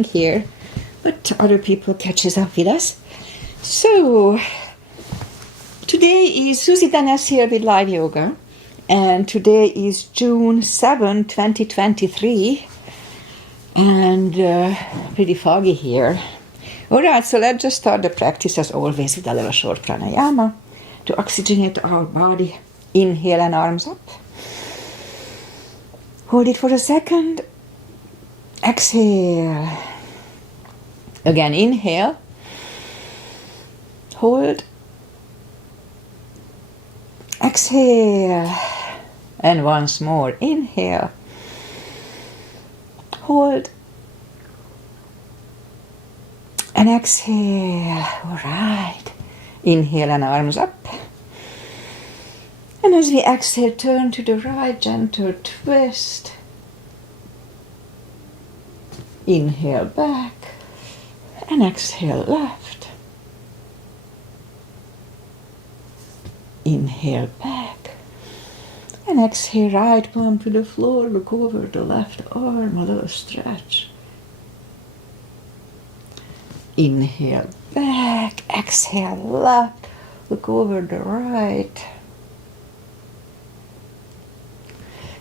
here, but other people catches up with us. So today is Susie here with live yoga, and today is June 7, 2023, and pretty foggy here. Alright, so let's just start the practice as always with a little short pranayama to oxygenate our body. Inhale and arms up. Hold it for a second. Exhale. Again, inhale. Hold. Exhale. And once more. Inhale. Hold. And exhale. All right. Inhale and arms up. And as we exhale, turn to the right, gentle twist. Inhale back. And exhale left. Inhale back. And exhale right palm to the floor. Look over the left arm, a little stretch. Inhale back. Exhale left. Look over the right.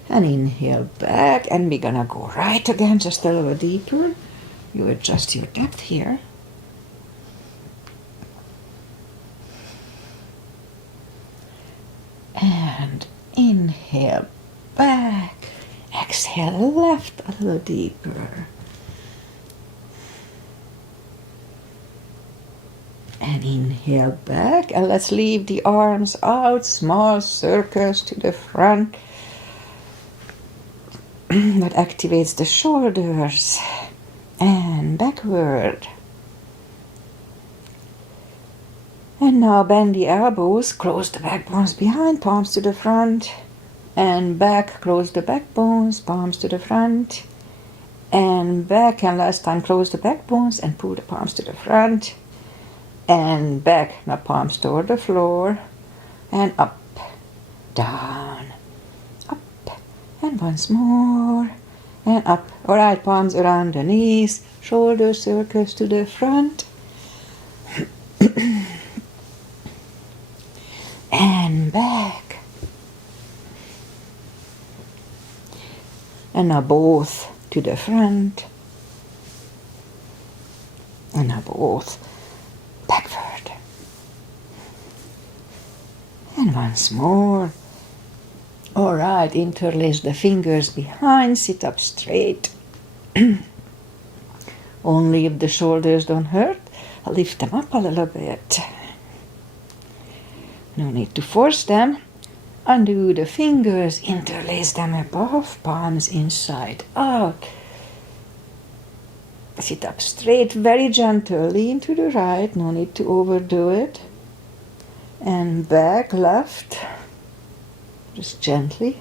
And inhale back, and we're gonna go right again, just a little deeper. You adjust your depth here. And inhale back, exhale left, a little deeper. And inhale back, and let's leave the arms out, small circles to the front. That activates the shoulders and backward. And now bend the elbows, close the backbones behind, palms to the front, and back, close the backbones, palms to the front, and back, and last time close the backbones and pull the palms to the front, and back, now palms toward the floor, and up, down, and once more, and up. Alright, palms around the knees, shoulder circles to the front. And back. And now both to the front. And now both backward. And once more. Alright, interlace the fingers behind, sit up straight. Only if the shoulders don't hurt, I'll lift them up a little bit. No need to force them. Undo the fingers, interlace them above, palms inside out. Sit up straight, very gentle, lean to the right, no need to overdo it. And back, left. Just gently,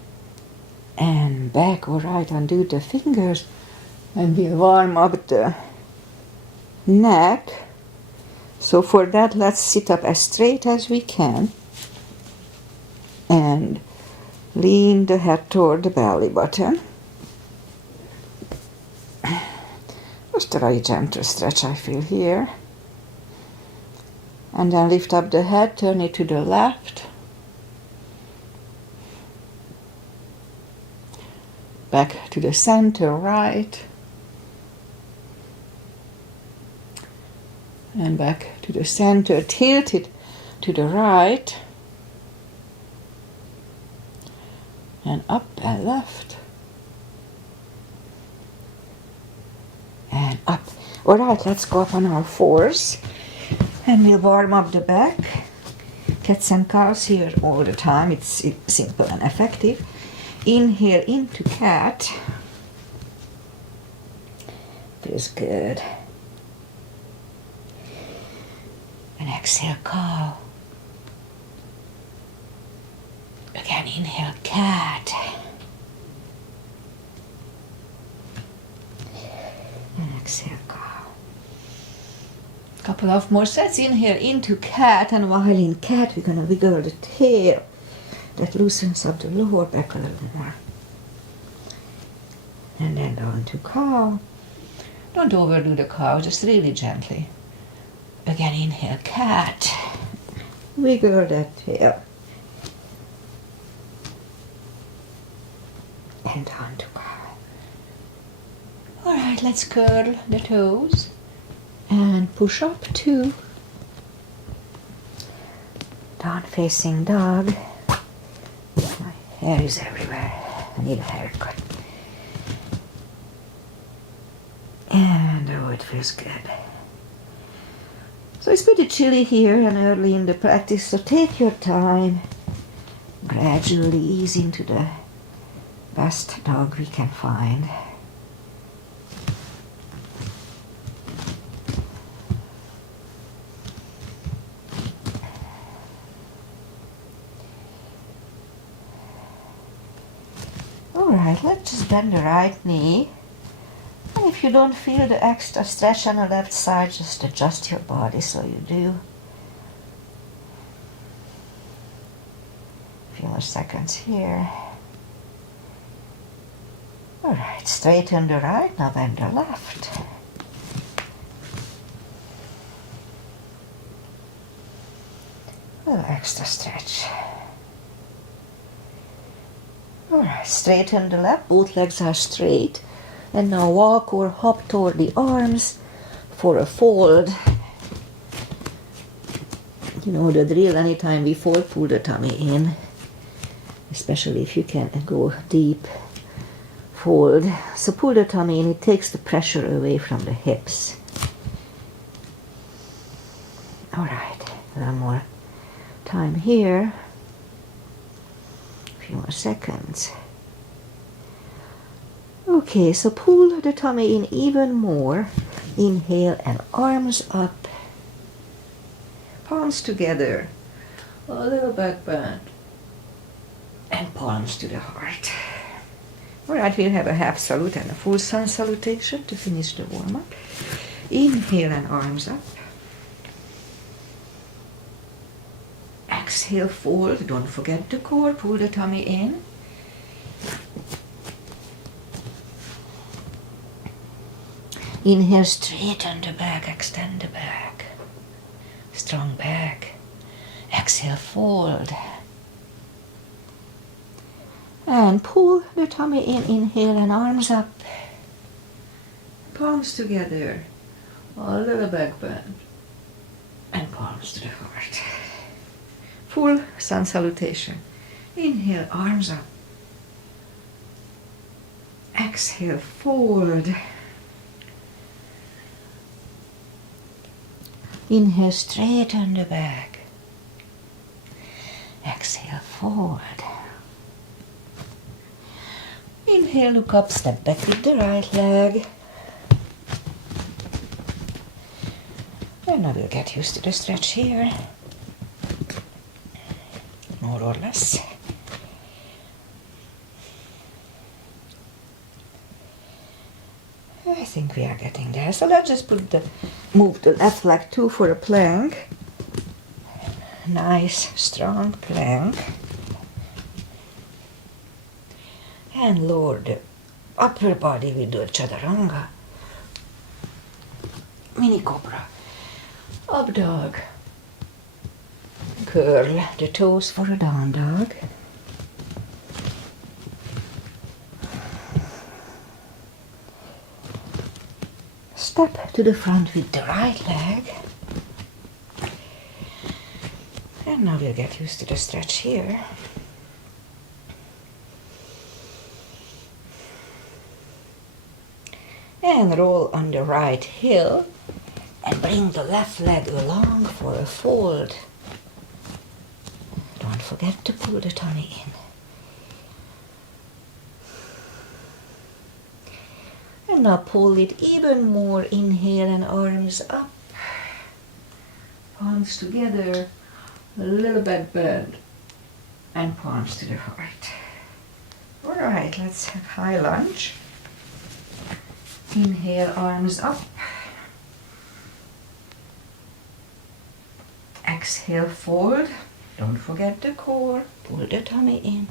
and back. All right, undo the fingers, and we'll warm up the neck. So for that, let's sit up as straight as we can, and lean the head toward the belly button. Just a very gentle stretch I feel here. And then lift up the head, turn it to the left. Back to the center, right. And back to the center, tilt it to the right. And up and left. And up. Alright, let's go up on our fours. And we'll warm up the back. Cats and cows here all the time. It's simple and effective. Inhale into cat. Feels good. And exhale cow. Again, inhale cat. And exhale cow. Couple of more sets. Inhale into cat, and while in cat we're gonna wiggle the tail. That loosens up the lower back a little more. And then down to cow. Don't overdo the cow, just really gently. Again, inhale, cat. Wiggle that tail. And down to cow. Alright, let's curl the toes. And push up 2. Down facing dog. My hair is everywhere. I need a haircut. And oh, it feels good. So it's pretty chilly here and early in the practice, so take your time. Gradually ease into the best dog we can find. Alright, let's just bend the right knee. And if you don't feel the extra stretch on the left side, just adjust your body so you do. A few more seconds here. Alright, straighten the right, now bend the left. A little extra stretch. Alright, straighten the left, both legs are straight. And now walk or hop toward the arms for a fold. You know the drill, anytime we fold, pull the tummy in. Especially if you can go deep. Fold. So pull the tummy in, it takes the pressure away from the hips. Alright, a little more time here. A few more seconds. Okay, so pull the tummy in even more. Inhale and arms up. Palms together. A little back bend. And palms to the heart. Alright, we'll have a half salute and a full sun salutation to finish the warm-up. Inhale and arms up. Exhale, fold. Don't forget the core. Pull the tummy in. Inhale, straighten the back, extend the back. Strong back. Exhale, fold. And pull the tummy in, inhale and arms up. Palms together. A little back bend. And palms to the heart. Full sun salutation. Inhale, arms up. Exhale, fold. Inhale, straighten the back. Exhale, forward. Inhale, look up, step back with the right leg. And now we'll get used to the stretch here. More or less. I think we are getting there. So let's just move the left leg too for a plank. Nice, strong plank. And lower the upper body, we do a chaturanga. Mini cobra. Up dog. Curl the toes for a down dog. Step to the front with the right leg. And now we'll get used to the stretch here. And roll on the right heel and bring the left leg along for a fold. Don't forget to pull the tummy in. And now pull it even more. Inhale and arms up. Palms together. A little back bend. And palms to the heart. Alright, let's have high lunge. Inhale, arms up. Exhale, fold. Don't forget the core. Pull the tummy in.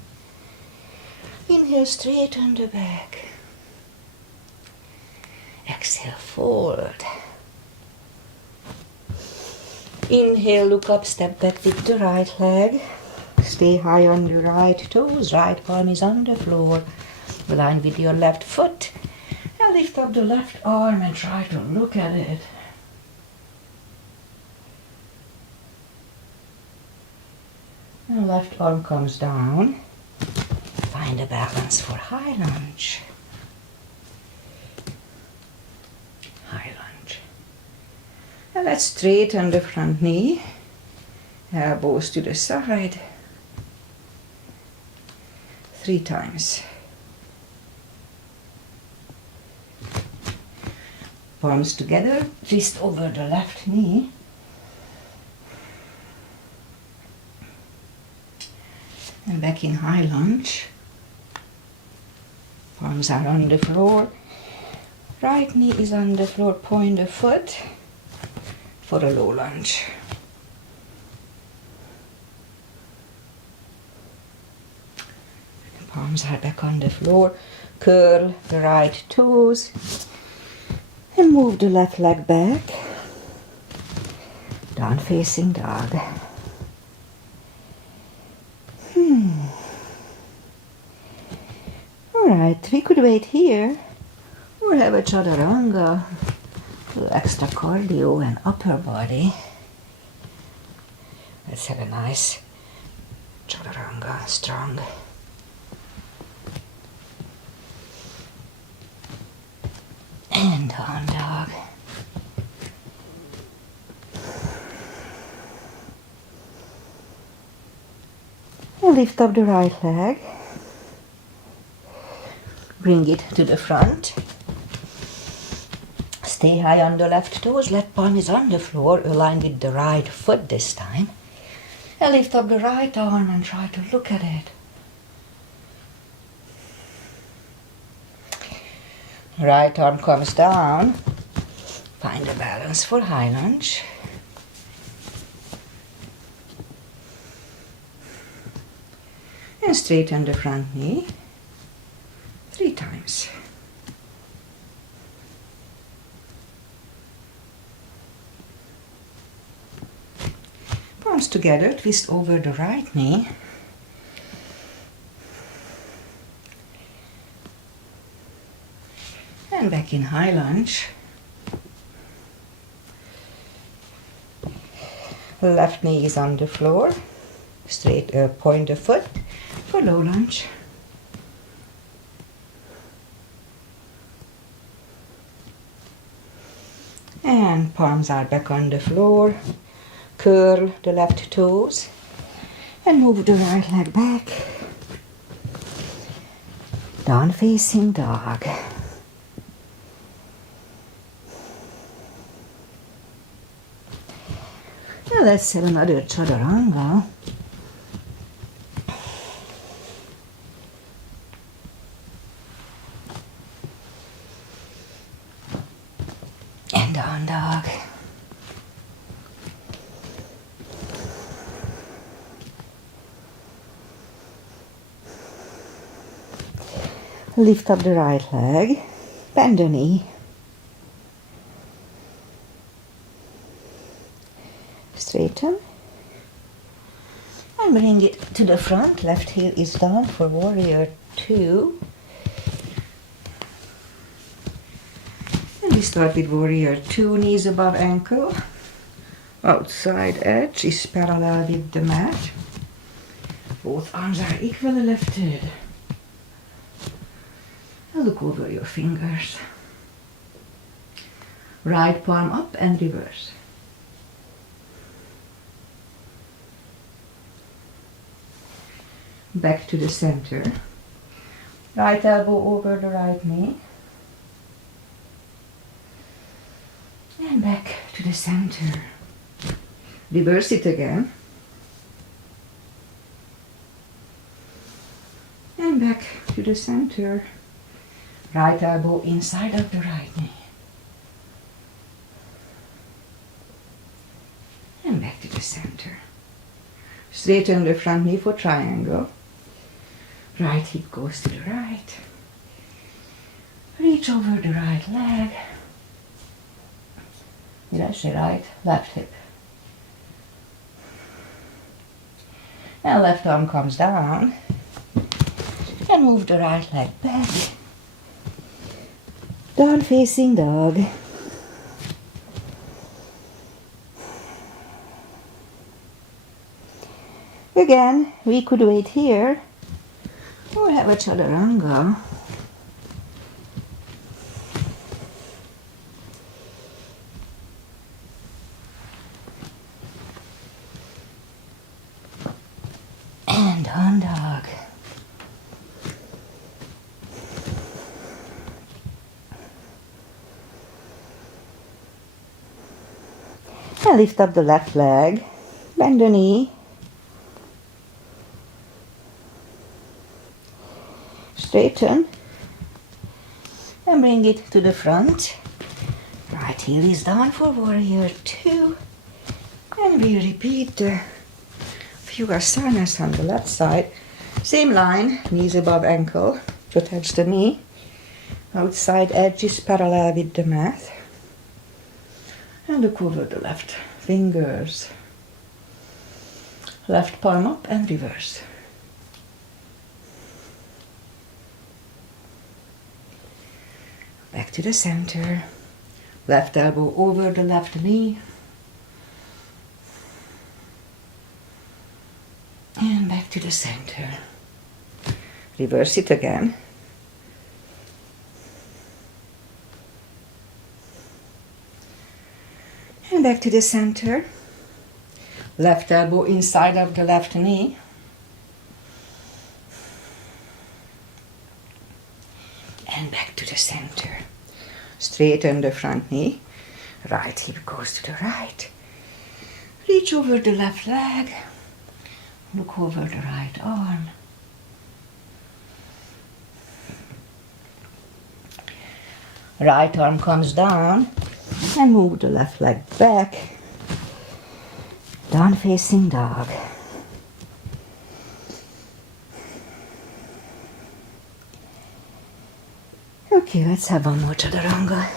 Inhale, straighten the back. Exhale, fold. Inhale, look up, step back with the right leg. Stay high on the right toes, right palm is on the floor. Align with your left foot. And lift up the left arm and try to look at it. And left arm comes down. Find a balance for high lunge. High lunge. And let's straighten the front knee. Elbows to the side. 3 times. Palms together, twist over the left knee. And back in high lunge. Palms are on the floor. Right knee is on the floor, point the foot for a low lunge. The palms are back on the floor. Curl the right toes. And move the left leg back. Down facing dog. Alright, we could wait here or have a chaturanga. A little extra cardio and upper body. Let's have a nice chaturanga, strong. And down dog. And lift up the right leg. Bring it to the front. Stay high on the left toes. Left palm is on the floor. Align with the right foot this time. And lift up the right arm and try to look at it. Right arm comes down. Find a balance for high lunge. And straighten the front knee 3 times. Palms together, twist over the right knee. And back in high lunge. Left knee is on the floor. Straight point the foot for low lunge. And palms are back on the floor. Curl the left toes and move the right leg back. Down facing dog. Now let's have another chaturanga. And down dog. Lift up the right leg, bend the knee. Straighten. And bring it to the front. Left heel is down for warrior 2. And we start with warrior 2, knees above ankle. Outside edge is parallel with the mat. Both arms are equally lifted. And look over your fingers. Right palm up and reverse. Back to the center. Right elbow over the right knee. And back to the center. Reverse it again. And back to the center. Right elbow inside of the right knee. And back to the center. Straighten the front knee for triangle. Right hip goes to the right. Reach over the right leg. Did I say right? Left hip. And left arm comes down. And move the right leg back. Down facing dog. Again, we could wait here or have a chaturanga. And down dog. And lift up the left leg, bend the knee. Straighten and bring it to the front. Right heel is down for warrior 2. And we repeat the few asanas on the left side. Same line, knees above ankle to touch the knee. Outside edge is parallel with the mat. And look over the left fingers. Left palm up and reverse. Back to the center. Left elbow over the left knee. And back to the center. Reverse it again. And back to the center. Left elbow inside of the left knee. And back to the center. Straighten the front knee. Right hip goes to the right. Reach over the left leg. Look over the right arm. Right arm comes down and move the left leg back. Down facing dog. Okay, let's have one more chaturanga.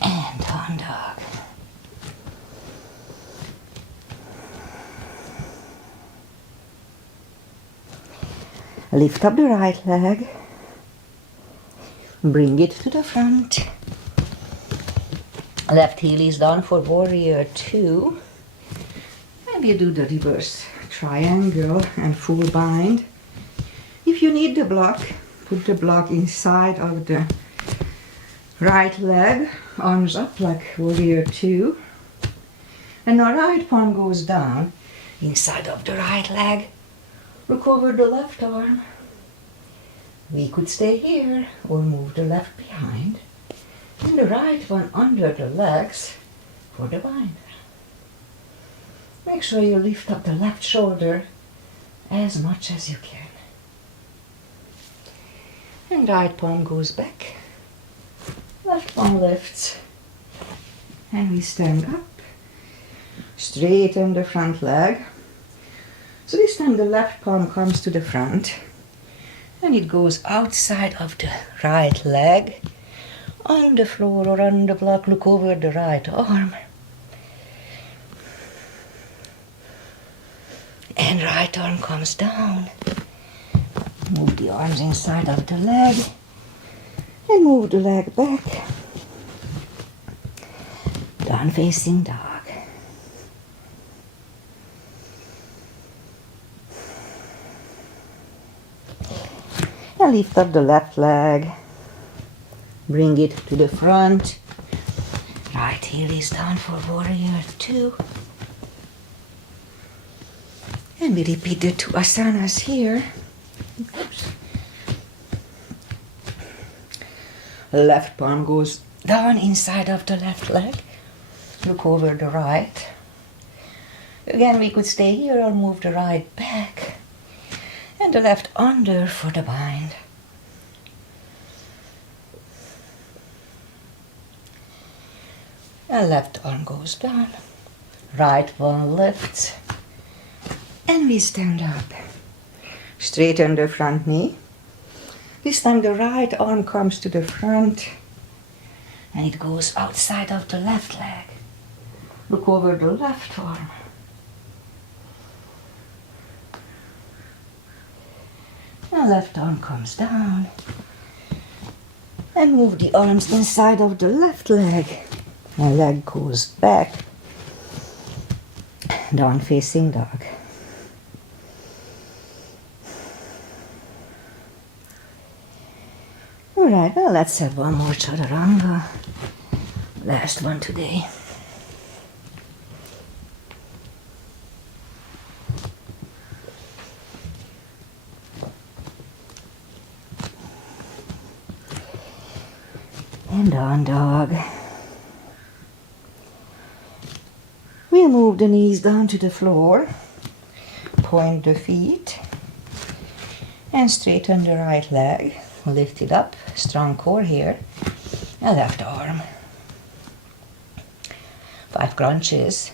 And down dog. Lift up the right leg. Bring it to the front. Left heel is down for warrior 2. And we do the reverse triangle and full bind. If you need the block, put the block inside of the right leg, arms up like warrior 2. And the right palm goes down inside of the right leg. Look over the left arm. We could stay here or move the left behind. And the right one under the legs for the bind. Make sure you lift up the left shoulder as much as you can. And right palm goes back. Left palm lifts. And we stand up. Straighten the front leg. So this time the left palm comes to the front. And it goes outside of the right leg. On the floor or on the block, look over the right arm. And right arm comes down. Move the arms inside of the leg. And move the leg back. Down facing dog. And lift up the left leg. Bring it to the front. Right heel is down for warrior 2. And we repeat the 2 asanas here. Oops. Left palm goes down inside of the left leg. Look over the right. Again, we could stay here or move the right back. And the left under for the bind. And left arm goes down. Right one lifts. And we stand up. Straighten the front knee. This time the right arm comes to the front and it goes outside of the left leg. Look over the left arm. And left arm comes down. And move the arms inside of the left leg. And leg goes back. Down facing dog. Alright, well, let's have one more chaturanga. Last one today. And down dog. We'll move the knees down to the floor. Point the feet. And straighten the right leg. Lift it up, strong core here, and left arm. 5 crunches.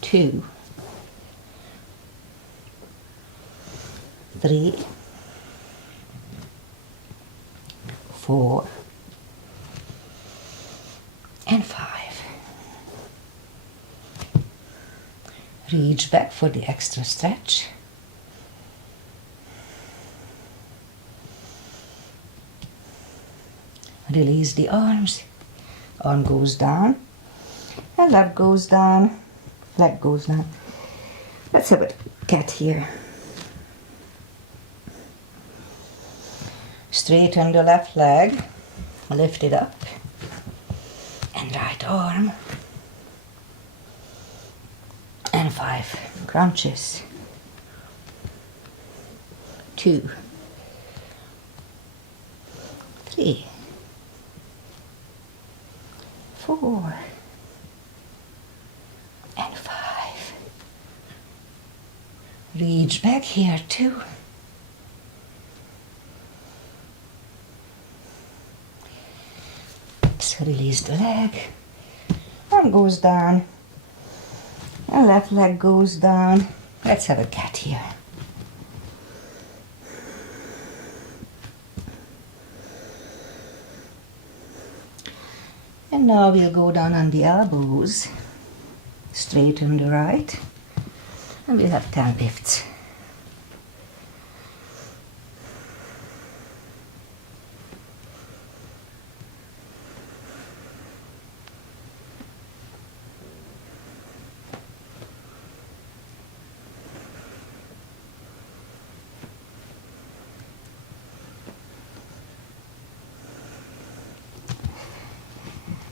2, 3, 4, and 5. Reach back for the extra stretch. Release the arms. Arm goes down. And leg goes down. Leg goes down. Let's have a cat here. Straighten the left leg. Lift it up. And right arm. And 5 crunches. 2, 3, 4, and 5. Reach back here too. So release the leg. Arm goes down. And left leg goes down. Let's have a cat here. And now we'll go down on the elbows, straighten the right, and we'll have 10 lifts.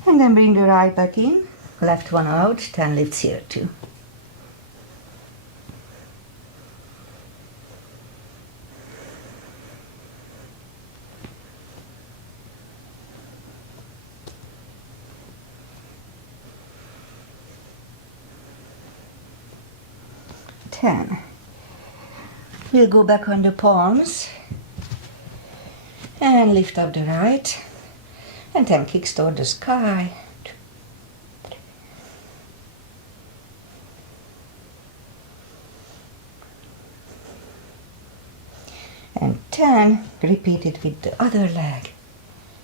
And then bring the right back in, left one out, 10 lifts here too. We'll go back on the palms and lift up the right. And 10 kicks toward the sky. 2, 3. And 10, repeat it with the other leg.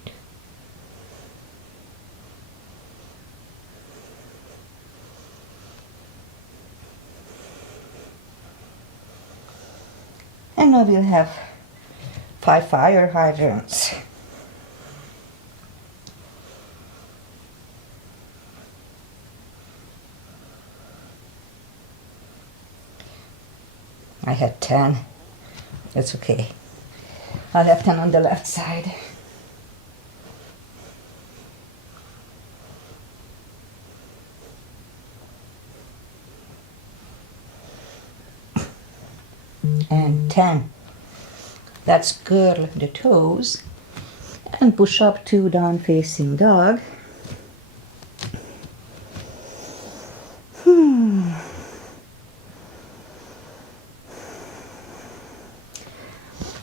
2. And now we'll have 5 fire hydrants. I had 10. That's okay. I'll have 10 on the left side. And 10. Let's curl the toes and push up 2 down facing dog.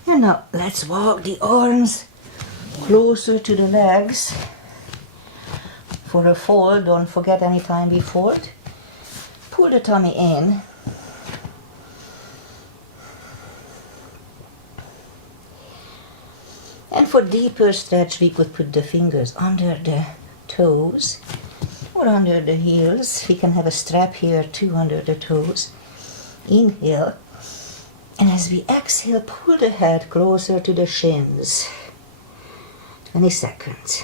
And now let's walk the arms closer to the legs for a fold. Don't forget any time we fold. Pull the tummy in for deeper stretch, we could put the fingers under the toes or under the heels. We can have a strap here too under the toes. Inhale. And as we exhale, pull the head closer to the shins. 20 seconds.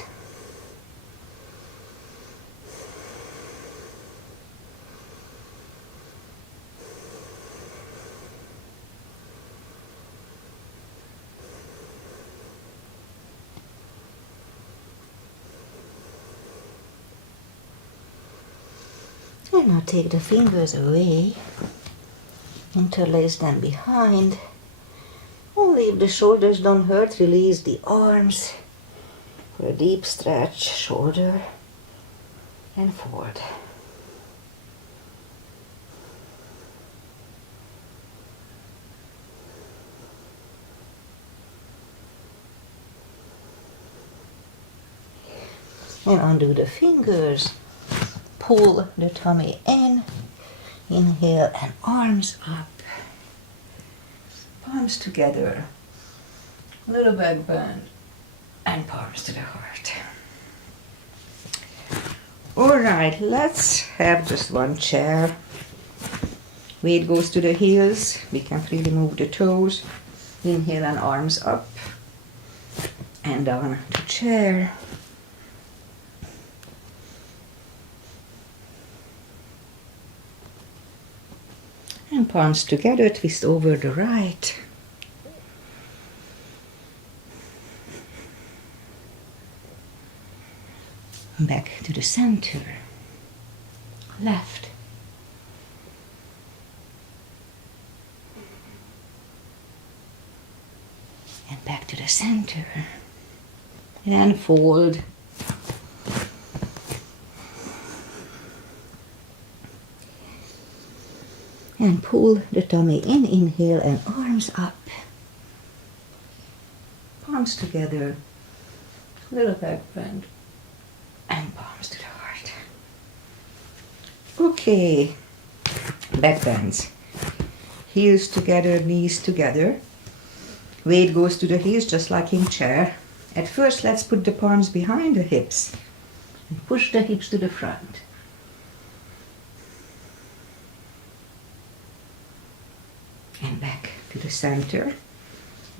And now take the fingers away, interlace them behind. Only if the shoulders don't hurt, release the arms for a deep stretch, shoulder and forward. And undo the fingers. Pull the tummy in, inhale and arms up, palms together, little back bend and palms to the heart. Alright, let's have just one chair. Weight goes to the heels, we can freely move the toes, inhale and arms up and down to chair. And palms together, twist over the right. Back to the center. Left. And back to the center. And fold. And pull the tummy in, inhale and arms up. Palms together, little back bend and palms to the heart. Okay, back bends. Heels together, knees together. Weight goes to the heels just like in chair. At first, let's put the palms behind the hips and push the hips to the front. And back to the center.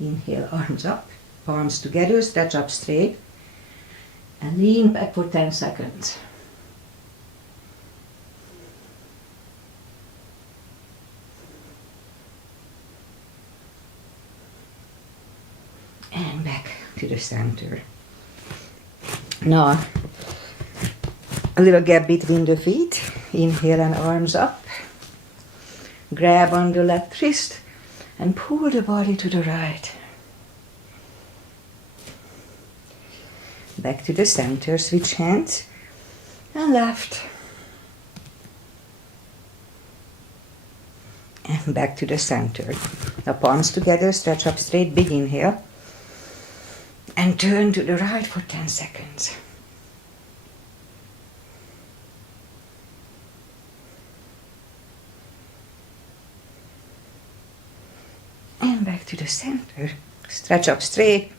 Inhale, arms up, palms together, stretch up straight. And lean back for 10 seconds. And back to the center. Now, a little gap between the feet. Inhale and arms up. Grab on the left wrist and pull the body to the right. Back to the center, switch hands and left. And back to the center. Now palms together, stretch up straight, big inhale. And turn to the right for 10 seconds. And back to the center. Stretch up straight.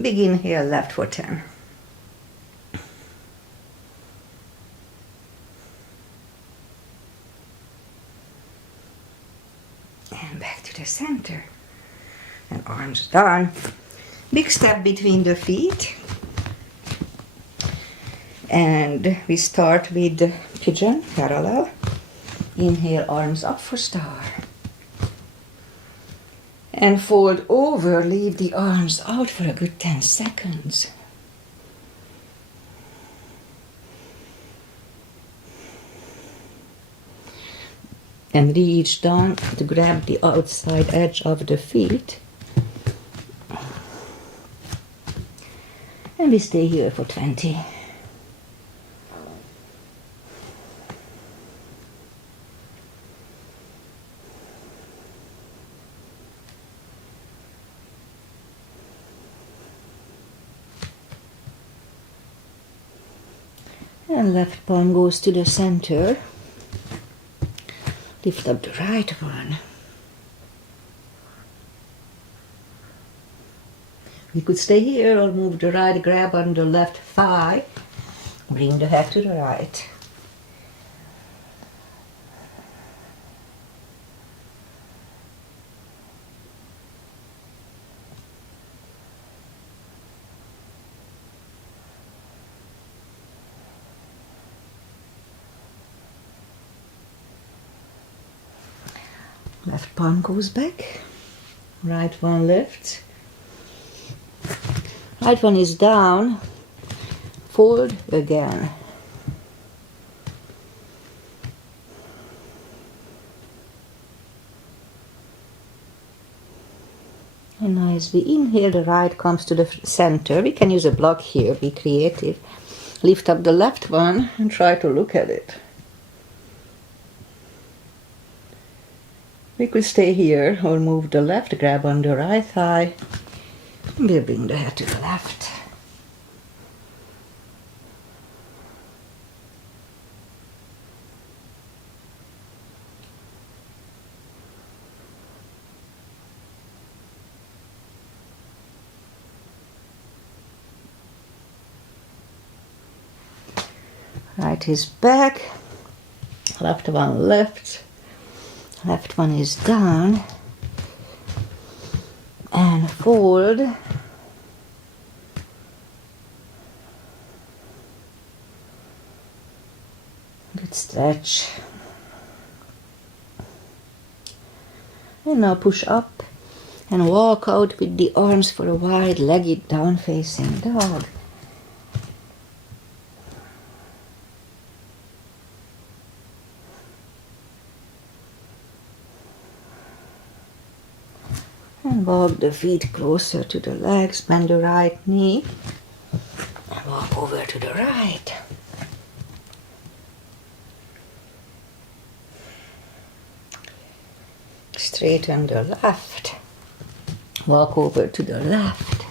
Big inhale, left for 10. And back to the center. And arms down. Big step between the feet. And we start with the pigeon, parallel. Inhale, arms up for star. And fold over, leave the arms out for a good 10 seconds. And reach down to grab the outside edge of the feet. And we stay here for 20. And left palm goes to the center. Lift up the right one. We could stay here or move the right, grab on the left thigh, bring the head to the right. Left palm goes back, right one lifts. Right one is down, fold again. And now as we inhale, the right comes to the center. We can use a block here, be creative. Lift up the left one and try to look at it. We could stay here or move the left, grab on the right thigh. We'll bring the head to the left. Right is back, left one lifts, left one is down, and fold. Good stretch. And now push up and walk out with the arms for a wide-legged down-facing dog. And walk the feet closer to the legs, bend the right knee, and walk over to the right. Straighten the left, walk over to the left.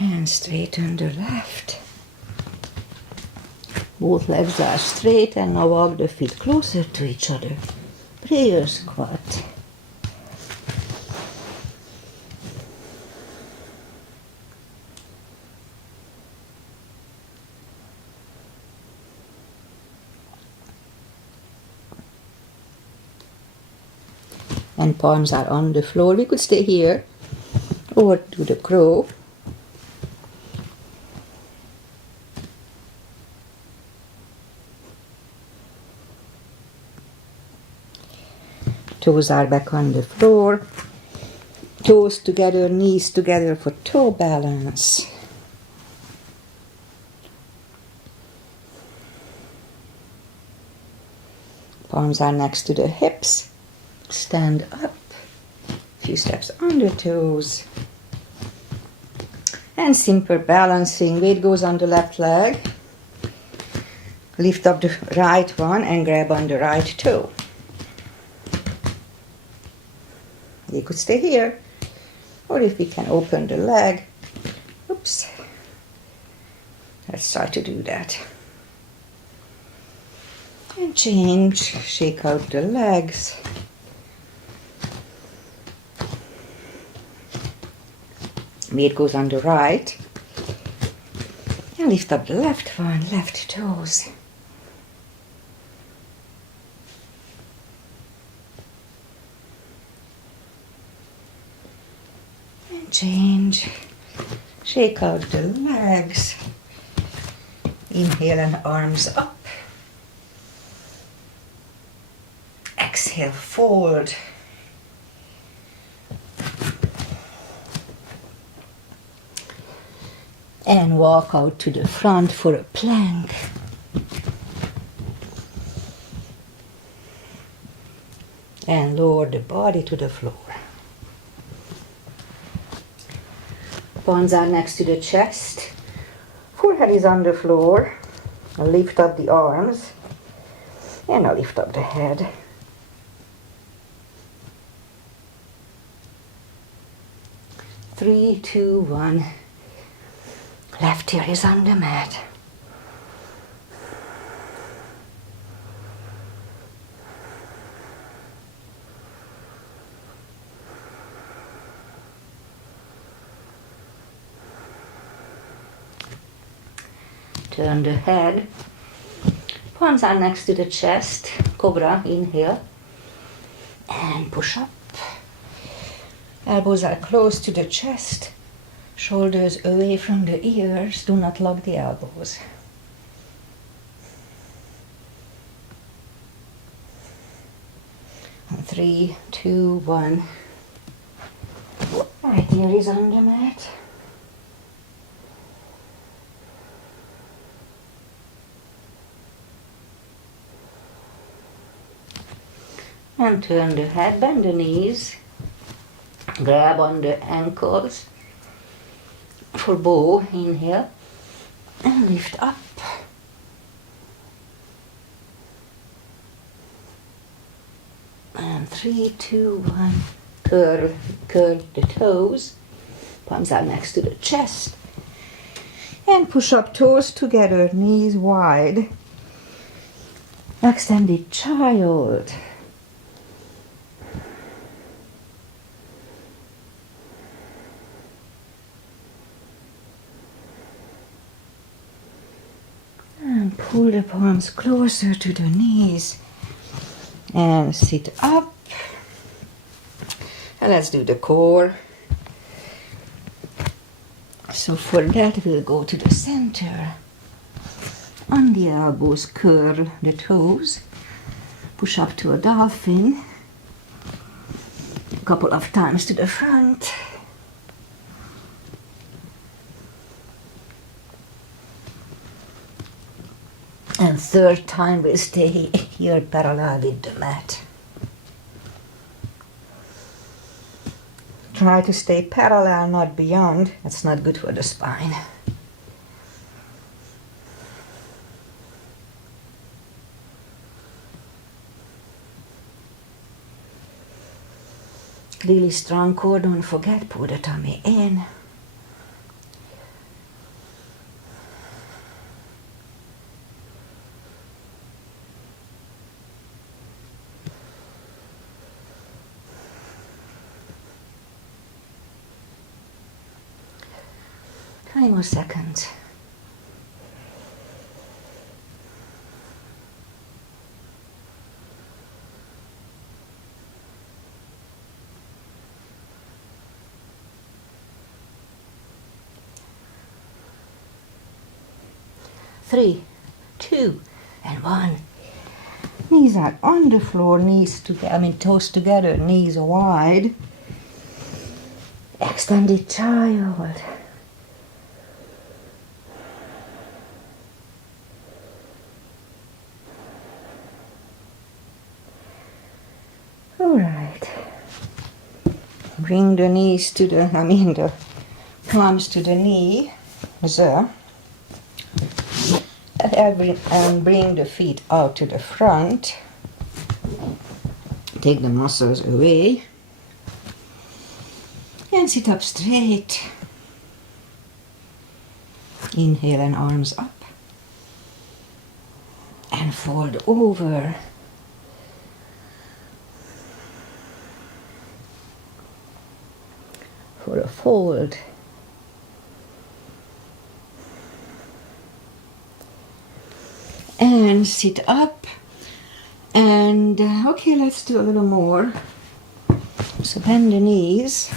And straighten the left. Both legs are straight and now walk the feet closer to each other. Prayer squat. And palms are on the floor. We could stay here or do the crow. Toes are back on the floor. Toes together, knees together for toe balance. Palms are next to the hips. Stand up. A few steps on the toes. And simple balancing. Weight goes on the left leg. Lift up the right one and grab on the right toe. You could stay here, or if we can open the leg, oops, let's try to do that. And change, shake out the legs. Weight goes on the right, and lift up the left one, left toes. Change, shake out the legs, inhale and arms up, exhale, fold, and walk out to the front for a plank. And lower the body to the floor. Palms are next to the chest. Forehead is on the floor. I'll lift up the arms. And I'll lift up the head. Three, two, one. Left ear is on the mat. Turn the head. Palms are next to the chest. Cobra, inhale. And push up. Elbows are close to the chest. Shoulders away from the ears. Do not lock the elbows. And 3, 2, 1. Right here is on the mat. And turn the head, bend the knees, grab on the ankles. For bow, inhale, and lift up. And 3, 2, 1, curl the toes, palms are next to the chest. And push up toes together, knees wide. Extended child. And pull the palms closer to the knees. And sit up. And let's do the core. So for that we'll go to the center. On the elbows, curl the toes. Push up to a dolphin. A couple of times to the front. And third time we'll stay here parallel with the mat. Try to stay parallel, not beyond. That's not good for the spine. Really strong core, don't forget, pull the tummy in. Twenty more seconds. Three, 2, and 1. Knees are on the floor, toes together, knees wide. Extended child. All right. Bring the knees to the palms to the knee. And bring the feet out to the front. Take the muscles away. And sit up straight. Inhale and arms up. And fold over. For a fold. And sit up. And okay, let's do a little more. So bend the knees.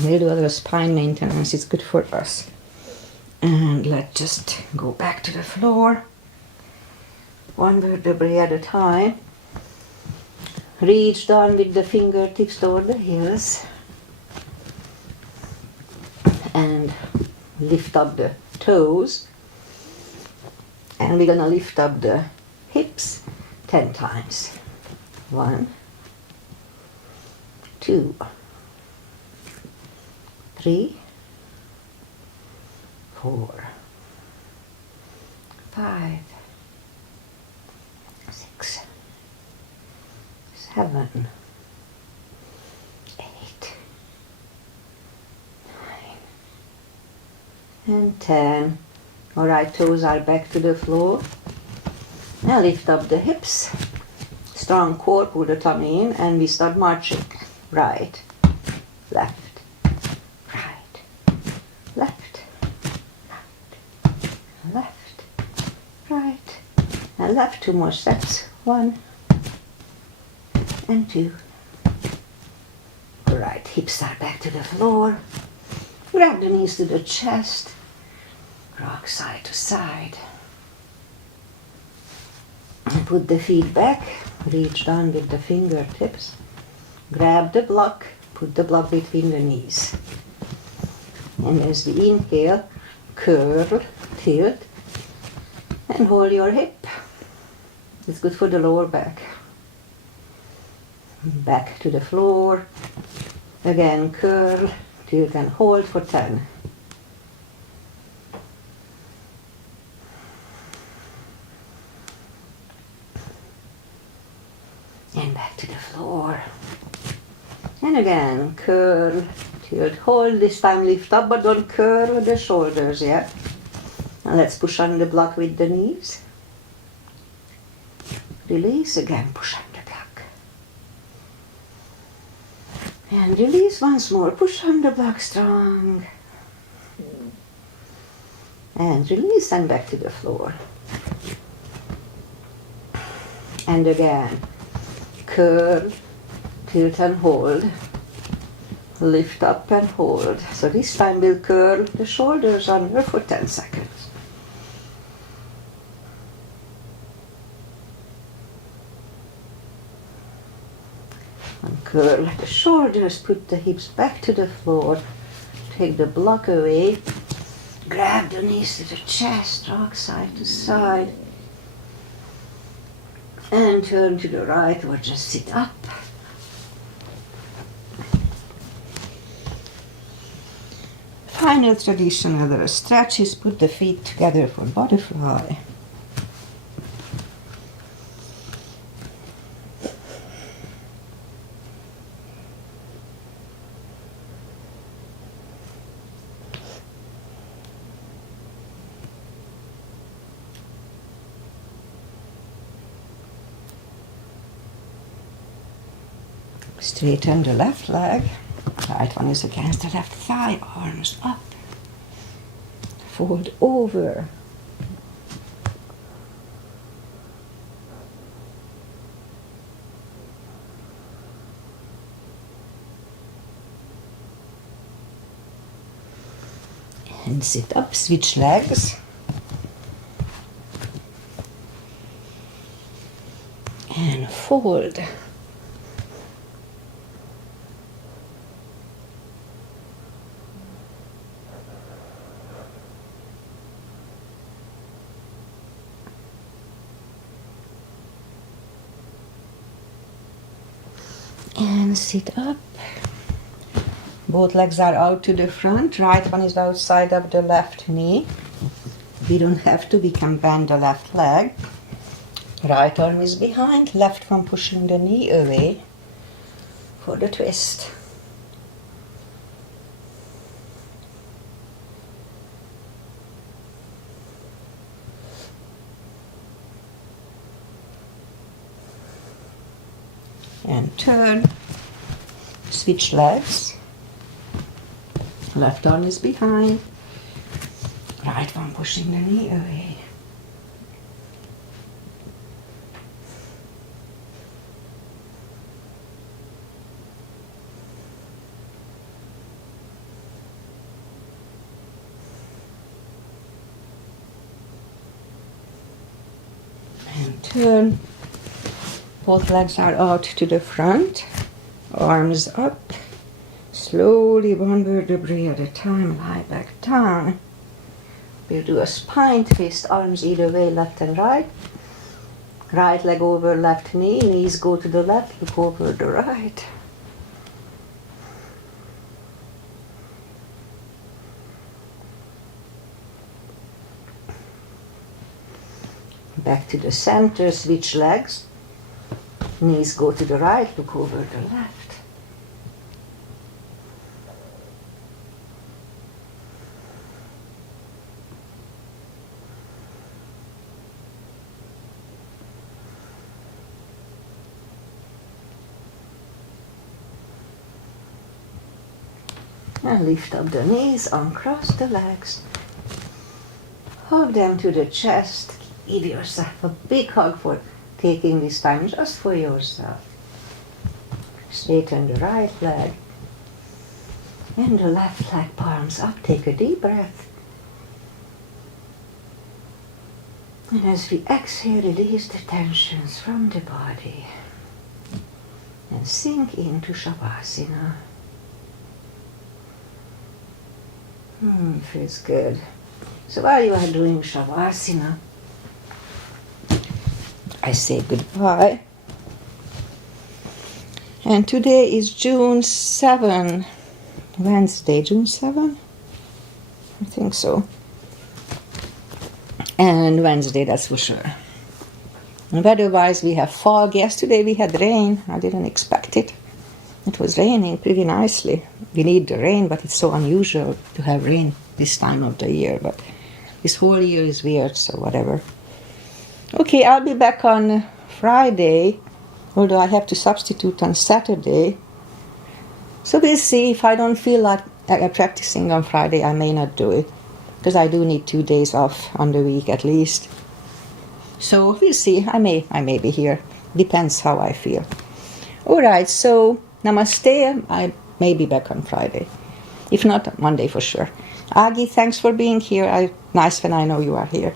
We'll do a little spine maintenance. It's good for us. And let's just go back to the floor. One vertebrae at a time. Reach down with the fingertips toward the heels. And lift up the toes. And we're gonna lift up the hips 10 times. 1, 2, 3, 4, 5, 6, 7, 8, 9, and 10. All right, toes are back to the floor. Now lift up the hips. Strong core, pull the tummy in, and we start marching. Right, left, right, left, right, left, right, and left. 2 more sets. 1 and 2. Right, hips are back to the floor. Grab the knees to the chest. Rock side to side. And put the feet back. Reach down with the fingertips. Grab the block. Put the block between the knees. And as we inhale, curl, tilt, and hold your hip. It's good for the lower back. Back to the floor. Again, curl, tilt, and hold for 10. And back to the floor. And again, curl, tilt, hold. This time lift up, but don't curl the shoulders yet. And let's push on the block with the knees. Release, again, push on the block. And release once more, push on the block strong. And release and back to the floor. And again, curl, tilt and hold. Lift up and hold. So this time we'll curl the shoulders under for 10 seconds. And curl the shoulders, put the hips back to the floor. Take the block away. Grab the knees to the chest, rock side to side. And turn to the right or just sit up. Final traditional stretch is put the feet together for butterfly. Straighten the left leg. Right one is against the left thigh, arms up. Fold over. And sit up, switch legs. And fold. And sit up. Both legs are out to the front. Right one is outside of the left knee. We don't have to, we can bend the left leg. Right arm is behind, left one pushing the knee away for the twist. And turn, switch legs, left arm is behind, right one pushing the knee away. And turn. Both legs are out to the front, arms up. Slowly, one vertebrae at a time, lie back down. We'll do a spine twist, arms either way, left and right. Right leg over left knee, knees go to the left, look over the right. Back to the center, switch legs. Knees go to the right, look over the left. And lift up the knees, uncross the legs. Hug them to the chest. Give yourself a big hug for taking this time just for yourself. Straighten the right leg and the left leg, palms up. Take a deep breath. And as we exhale, release the tensions from the body and sink into Shavasana. Feels good. So while you are doing Shavasana, I say goodbye. And today is June 7, Wednesday, June 7? I think so. And Wednesday, that's for sure. And weather-wise, we have fog. Yesterday we had rain. I didn't expect it. It was raining pretty nicely. We need the rain, but it's so unusual to have rain this time of the year. But this whole year is weird, so whatever. Okay, I'll be back on Friday, although I have to substitute on Saturday. So we'll see. If I don't feel like practicing on Friday, I may not do it, because I do need 2 days off on the week at least. So we'll see. I may be here. Depends how I feel. All right, so namaste. I may be back on Friday. If not, Monday for sure. Agi, thanks for being here. Nice when I know you are here.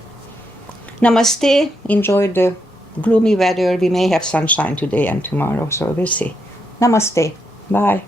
Namaste. Enjoy the gloomy weather. We may have sunshine today and tomorrow, so we'll see. Namaste. Bye.